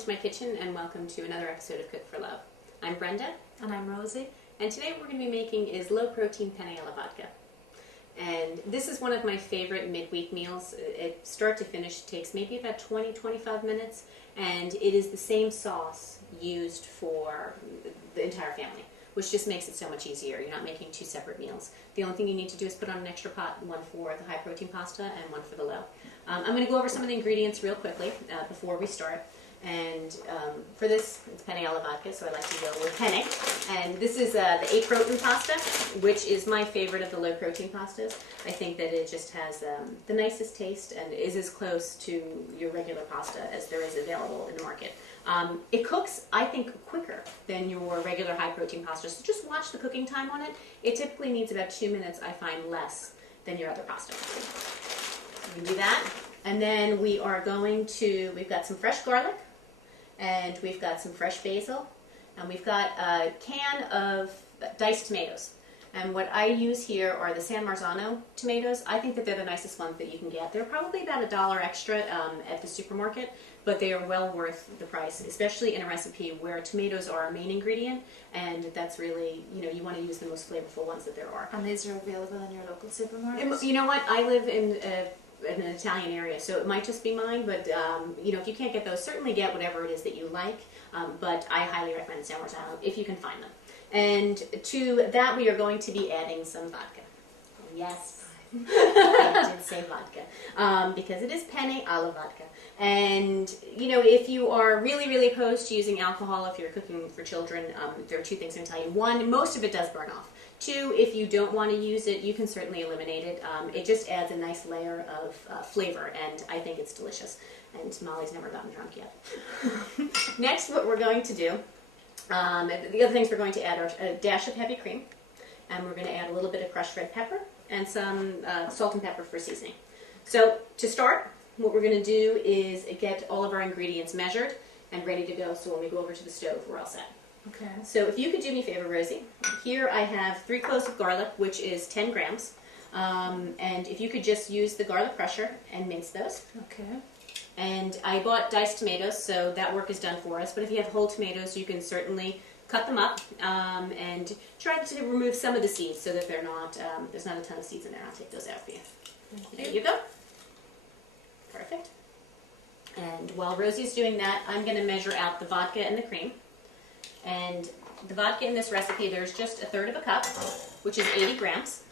to my kitchen and welcome to another episode of Cook for Love. I'm Brenda. And I'm Rosie. And today what we're going to be making is low protein Penne A La Vodka. And this is one of my favorite midweek meals. It start to finish takes maybe about 20-25 minutes, and it is the same sauce used for the entire family, which just makes it so much easier. You're not making two separate meals. The only thing you need to do is put on an extra pot, one for the high protein pasta and one for the low. I'm going to go over some of the ingredients real quickly before we start. And for this, it's Penne A La Vodka, so I like to go with penne. And this is the 8 protein pasta, which is my favorite of the low protein pastas. I think that it just has the nicest taste and is as close to your regular pasta as there is available in the market. It cooks, I think, quicker than your regular high protein pasta, so just watch the cooking time on it. It typically needs about 2 minutes, I find, less than your other pasta. We do that, and then we've got some fresh garlic, and we've got some fresh basil, and we've got a can of diced tomatoes. And what I use here are the San Marzano tomatoes. I think that they're the nicest ones that you can get. They're probably about $1 extra at the supermarket, but they are well worth the price, especially in a recipe where tomatoes are a main ingredient, and that's really, you want to use the most flavorful ones that there are. And these are available in your local supermarket? You know what? I live in an Italian area, so it might just be mine, but if you can't get those, certainly get whatever it is that you like, but I highly recommend San Marzano if you can find them. And to that we are going to be adding some vodka. Yes, I did say vodka, because it is Penne A La Vodka. And if you are really opposed to using alcohol if you're cooking for children, there are two things I'm going to tell you. One, most of it does burn off. Two, if you don't want to use it, you can certainly eliminate it. It just adds a nice layer of flavor, and I think it's delicious. And Molly's never gotten drunk yet. Next, what we're going to do, the other things we're going to add are a dash of heavy cream, and we're going to add a little bit of crushed red pepper and some salt and pepper for seasoning. So to start, what we're going to do is get all of our ingredients measured and ready to go, so when we go over to the stove, we're all set. Okay. So if you could do me a favor, Rosie, here I have 3 cloves of garlic, which is 10 grams. And if you could just use the garlic crusher and mince those. Okay. And I bought diced tomatoes, so that work is done for us. But if you have whole tomatoes, you can certainly cut them up and try to remove some of the seeds so that they're not, there's not a ton of seeds in there. I'll take those out for you. There you go. Perfect. And while Rosie's doing that, I'm going to measure out the vodka and the cream. And the vodka in this recipe, there's just 1/3 of a cup, which is 80 grams.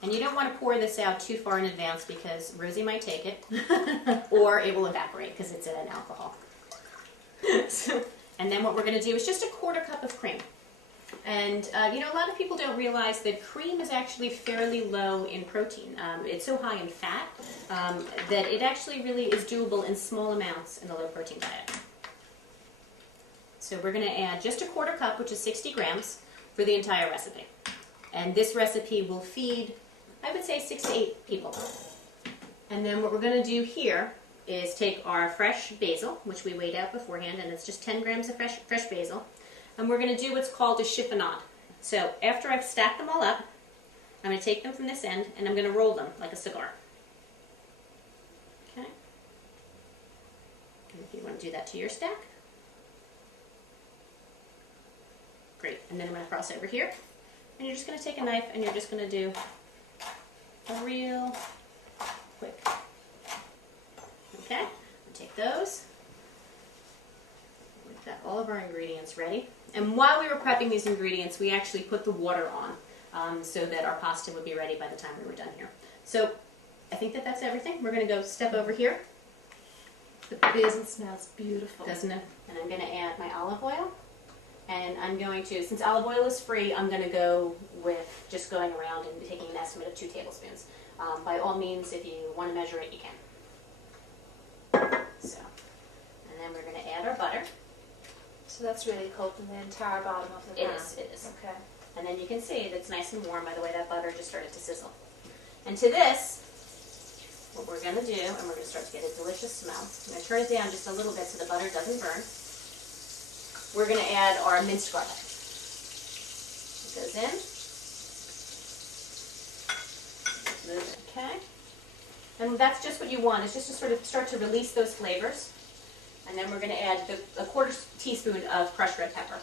And you don't want to pour this out too far in advance because Rosie might take it, or it will evaporate because it's an alcohol. And then what we're going to do is just 1/4 cup of cream. And, a lot of people don't realize that cream is actually fairly low in protein. It's so high in fat that it actually really is doable in small amounts in a low protein diet. So we're going to add just 1/4 cup, which is 60 grams, for the entire recipe. And this recipe will feed, I would say, 6 to 8 people. And then what we're going to do here is take our fresh basil, which we weighed out beforehand, and it's just 10 grams of fresh basil. And we're going to do what's called a chiffonade. So after I've stacked them all up, I'm going to take them from this end and I'm going to roll them like a cigar. Okay? And if you want to do that to your stack. Great. And then I'm going to cross over here. And you're just going to take a knife and you're just going to do a real quick. Okay? I'll take those. We've got all of our ingredients ready. And while we were prepping these ingredients, we actually put the water on so that our pasta would be ready by the time we were done here. So I think that that's everything. We're going to go step over here. The basil smells beautiful. Doesn't it? And I'm going to add my olive oil. And I'm going to, since olive oil is free, I'm going to go with just going around and taking an estimate of 2 tablespoons. By all means, if you want to measure it, you can. So, and then we're going to add our butter. So that's really coating the entire bottom of the pan. It is. Okay. And then you can see it's nice and warm by the way that butter just started to sizzle. And to this, what we're going to do, and we're going to start to get a delicious smell. I'm going to turn it down just a little bit so the butter doesn't burn. We're going to add our minced garlic. It goes in. Okay. And that's just what you want, is just to sort of start to release those flavors. And then we're going to add a quarter teaspoon of crushed red pepper.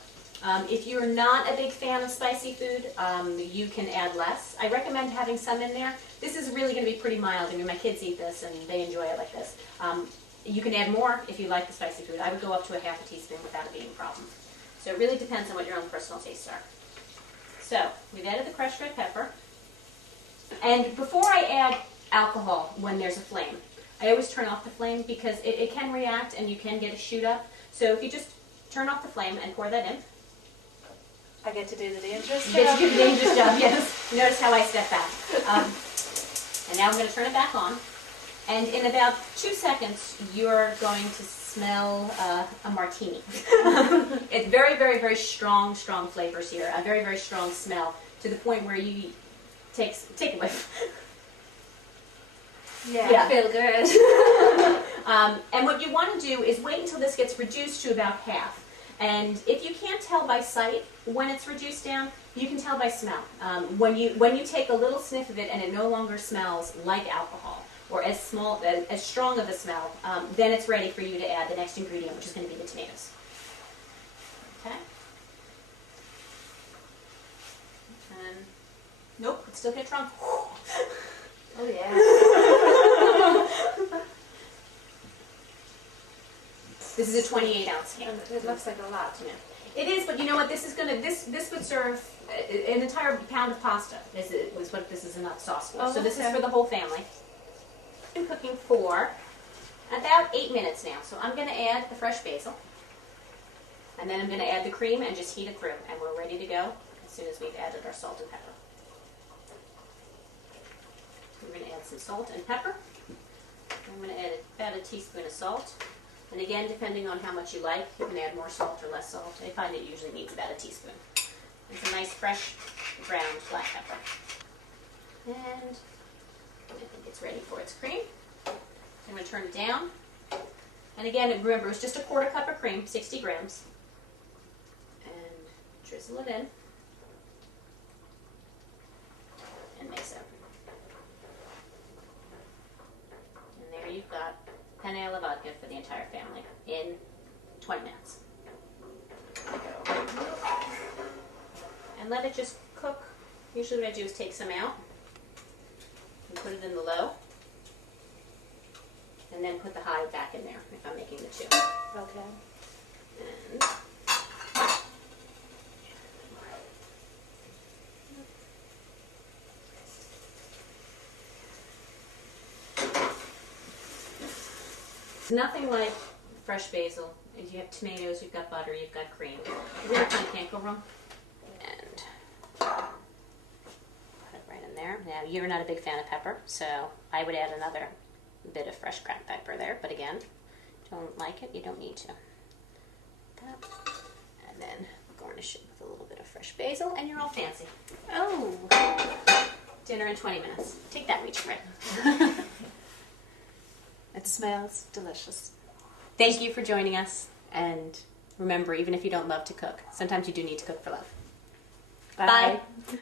If you're not a big fan of spicy food, you can add less. I recommend having some in there. This is really going to be pretty mild. I mean, my kids eat this and they enjoy it like this. You can add more if you like the spicy food. I would go up to a half a teaspoon without it being a problem. So it really depends on what your own personal tastes are. So we've added the crushed red pepper. And before I add alcohol when there's a flame, I always turn off the flame because it can react and you can get a shoot up. So if you just turn off the flame and pour that in. I get to do the dangerous job. You get to do the dangerous job, yes. Notice how I step back. And now I'm going to turn it back on. And in about 2 seconds, you're going to smell a martini. It's very, very, very strong flavors here. A very, very strong smell to the point where you take a whiff. Yeah, I feel good. And what you want to do is wait until this gets reduced to about half. And if you can't tell by sight when it's reduced down, you can tell by smell. When you take a little sniff of it and it no longer smells like alcohol or as strong of a smell, then it's ready for you to add the next ingredient, which is going to be the tomatoes. Okay. And nope, it still gets strong. Oh yeah. This is a 28-ounce can. It looks like a lot. Yeah. It is, but you know what? This would serve an entire pound of pasta. Was what this is enough sauce for. Oh, so this okay. is for the whole family. I've been cooking for about 8 minutes now. So I'm going to add the fresh basil, and then I'm going to add the cream and just heat it through, and we're ready to go as soon as we've added our salt and pepper. We're going to add some salt and pepper. I'm going to add about a teaspoon of salt. And again, depending on how much you like, you can add more salt or less salt. I find it usually needs about a teaspoon. It's a nice, fresh, ground black pepper. And I think it's ready for its cream. I'm going to turn it down. And again, remember, it's just a quarter cup of cream, 60 grams. And drizzle it in. And mix it. And there you've got Penne A La Vodka for the entire family in 20 minutes. And let it just cook. Usually what I do is take some out and put it in the low, and then put the high back in there if I'm making the two. Okay. And nothing like fresh basil. You have tomatoes, you've got butter, you've got cream. You really can't go wrong. And put it right in there. Now, you're not a big fan of pepper, so I would add another bit of fresh cracked pepper there. But again, don't like it, you don't need to. And then garnish it with a little bit of fresh basil, and you're all fancy. Oh, dinner in 20 minutes. Take that, reach for it. It smells delicious. Thank you for joining us, and remember, even if you don't love to cook, sometimes you do need to cook for love. Bye. Bye.